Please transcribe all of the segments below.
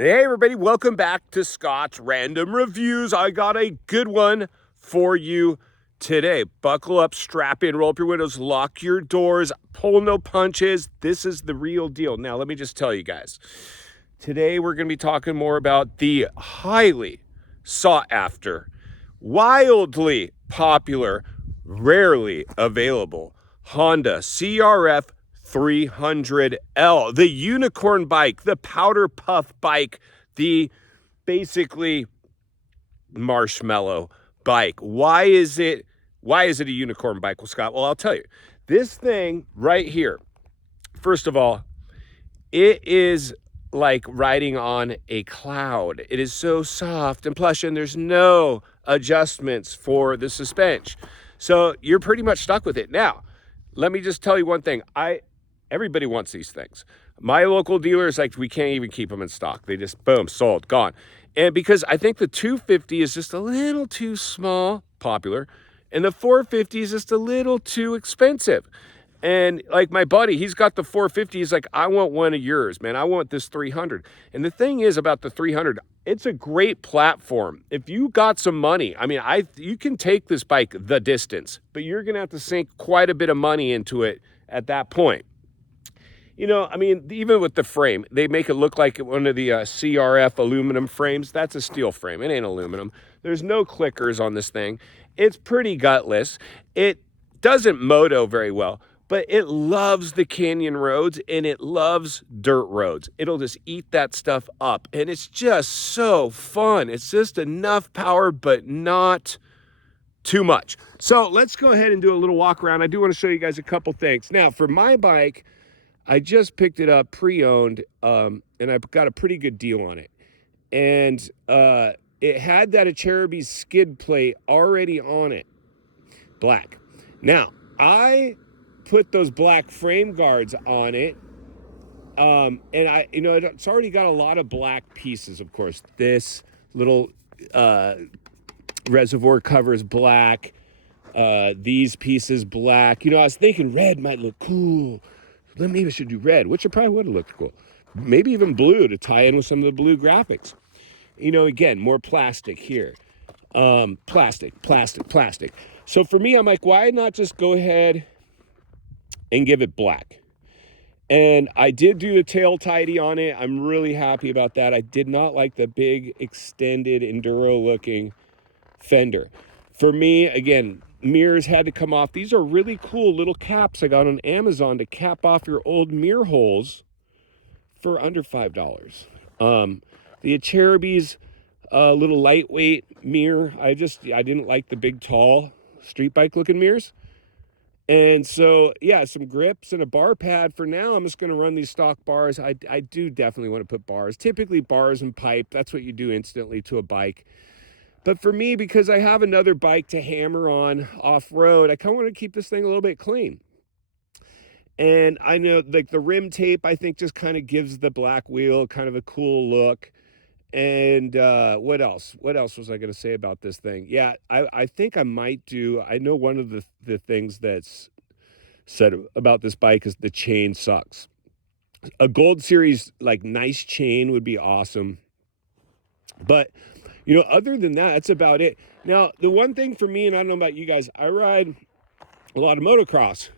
Hey everybody, welcome back to Scott's Random Reviews. I got a good one for you today. Buckle up, strap in, roll up your windows, lock your doors, pull no punches. This is the real deal. Now, let me just tell you guys. Today we're going to be talking more about the highly sought after, wildly popular, rarely available Honda CRF300L, the unicorn bike, the powder puff bike, the basically marshmallow bike. Why is it a unicorn bike? Well, Scott, I'll tell you. This thing right here, first of all, it is like riding on a cloud. It is so soft and plush, and there's no adjustments for the suspension. So you're pretty much stuck with it. Now, let me just tell you one thing. Everybody wants these things. My local dealer is like, we can't even keep them in stock. They just, boom, sold, gone. And because I think the 250 is just a little too small, popular, and the 450 is just a little too expensive. And like my buddy, he's got the 450. He's like, I want one of yours, man. I want this 300. And the thing is about the 300, it's a great platform. If you got some money, I mean, you can take this bike the distance, but you're going to have to sink quite a bit of money into it at that point. You know, I mean, even with the frame, they make it look like one of the CRF aluminum frames. That's a steel frame. It ain't aluminum. There's no clickers on this thing. It's pretty gutless. It doesn't moto very well, but it loves the canyon roads and it loves dirt roads. It'll just eat that stuff up. And it's just so fun. It's just enough power, but not too much. So let's go ahead and do a little walk around. I do want to show you guys a couple things. Now, for my bike, I just picked it up pre-owned, and I've got a pretty good deal on it. And it had that Cherubi's skid plate already on it, black. Now, I put those black frame guards on it, and it's already got a lot of black pieces, of course. This little reservoir cover is black. These pieces black. You know, I was thinking red might look cool. Maybe I should do red, which it probably would have looked cool. Maybe even blue to tie in with some of the blue graphics. You know, again, more plastic here. Plastic. So for me, I'm like, why not just go ahead and give it black? And I did do the tail tidy on it. I'm really happy about that. I did not like the big extended enduro looking fender. For me, again, mirrors had to come off. These are really cool little caps I got on Amazon to cap off your old mirror holes for under $5. The Cherubi's little lightweight mirror, I didn't like the big tall street bike looking mirrors. And so, yeah, some grips and a bar pad. For now, I'm just going to run these stock bars. I do definitely want to put bars. Typically bars and pipe, that's what you do instantly to a bike. But for me, because I have another bike to hammer on off-road, I kind of want to keep this thing a little bit clean. And I know, like, the rim tape, I think, just kind of gives the black wheel kind of a cool look. And what else? What else was I going to say about this thing? Yeah, I think I might do, I know one of the things that's said about this bike is the chain sucks. A Gold Series, like, nice chain would be awesome. But you know, other than that, that's about it. Now, the one thing for me, and I don't know about you guys, I ride a lot of motocross,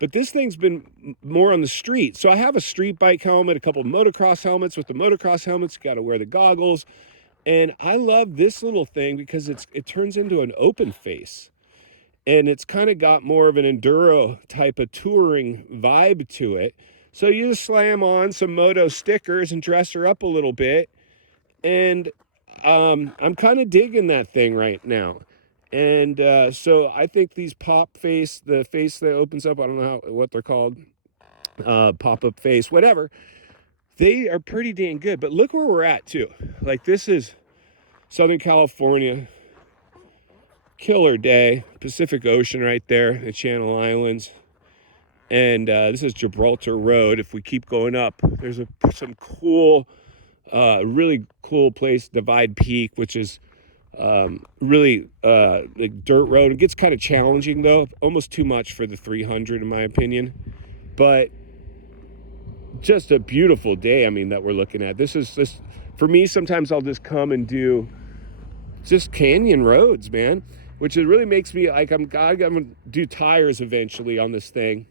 but this thing's been more on the street. So I have a street bike helmet, a couple of motocross helmets. With the motocross helmets, you got to wear the goggles. And I love this little thing because it turns into an open face. And it's kind of got more of an enduro type of touring vibe to it. So you just slam on some moto stickers and dress her up a little bit. And I'm kind of digging that thing right now. And so I think these pop face, the face that opens up, I don't know what they're called, pop-up face, whatever, they are pretty dang good. But look where we're at, too. Like, this is Southern California, killer day, Pacific Ocean right there, the Channel Islands. And this is Gibraltar Road. If we keep going up, there's some cool, really cool place, Divide Peak, which is really like dirt road. It gets kind of challenging though, almost too much for the 300 in my opinion, but just a beautiful day. I mean, that we're looking at. This For me, sometimes I'll just come and do just canyon roads, man, which it really makes me like I'm gonna do tires eventually on this thing,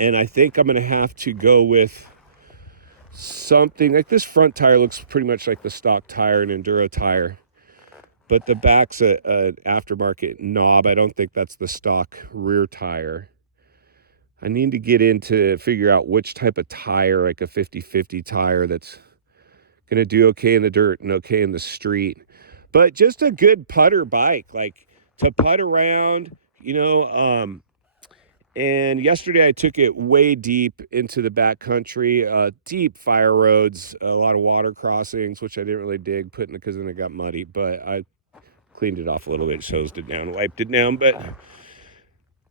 and I think I'm gonna have to go with something like this. Front tire looks pretty much like the stock tire, an enduro tire, but the back's an aftermarket knob. I don't think that's the stock rear tire. I need to get into figure out which type of tire, like a 50/50 tire, that's gonna do okay in the dirt and okay in the street. But just a good putter bike, like to putt around, and yesterday I took it way deep into the backcountry, deep fire roads, a lot of water crossings, which I didn't really dig, because then it got muddy. But I cleaned it off a little bit, hosed it down, wiped it down. But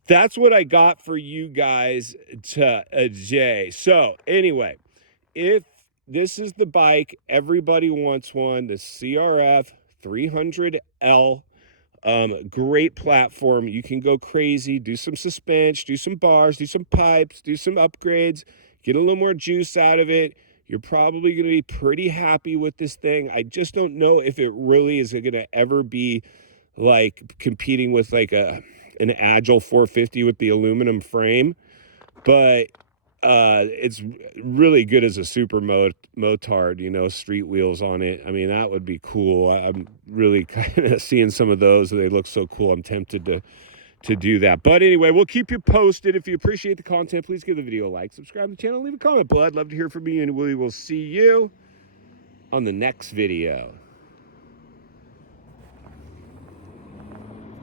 that's what I got for you guys today. So anyway, if this is the bike, everybody wants one, the CRF300L. Great platform. You can go crazy, do some suspension, do some bars, do some pipes, do some upgrades, get a little more juice out of it. You're probably going to be pretty happy with this thing. I just don't know if it really is going to ever be like competing with like an Agile 450 with the aluminum frame, but it's really good as a super motard, street wheels on it. I mean, that would be cool. I'm really kind of seeing some of those. They look so cool. I'm tempted to do that. But anyway, we'll keep you posted. If you appreciate the content, please give the video a like, subscribe to the channel, leave a comment below. I'd love to hear from you, and we will see you on the next video.